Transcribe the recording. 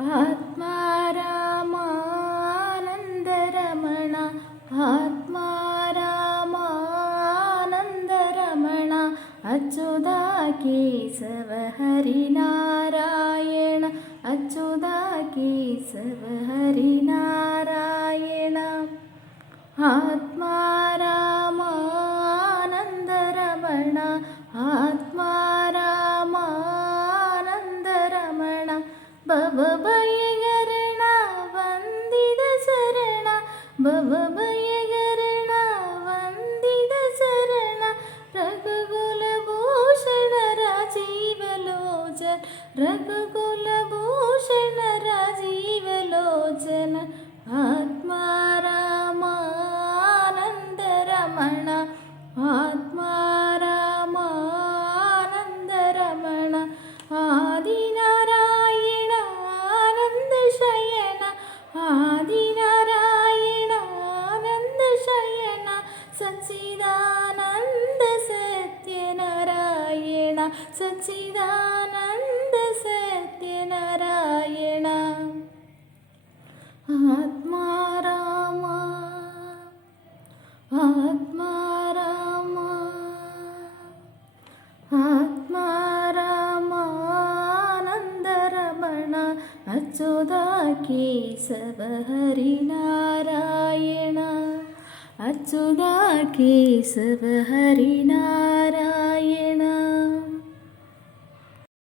आत्मा रामानन्दरमण आत्मा रामानन्दरमण अच्युता केशव हरिनारायण अच्युता केशव हरिनारायण आत्मा रामानन्दरमण आत्मा रामानन्दरमण भवभयहरण वन्दित शरण भवभयहरण वन्दित शरण रघुकुलभूषण राजीवलोचन रघुकुलभूषण राजीवलोचन आत्मा रामानन्दरमण आत्मा रामानन्दरमण आदिनारायण आनन्दशयन आदिनारायण आनन्दशयन सच्चिदानन्द सत्यनारायण सच्चिदानन्द सत्यनारायण आत्मा राम आत्मा राम आत्मा रामानन्दरमण अच्युता केशव हरिनारायण अच्युता केशव हरिनारायण।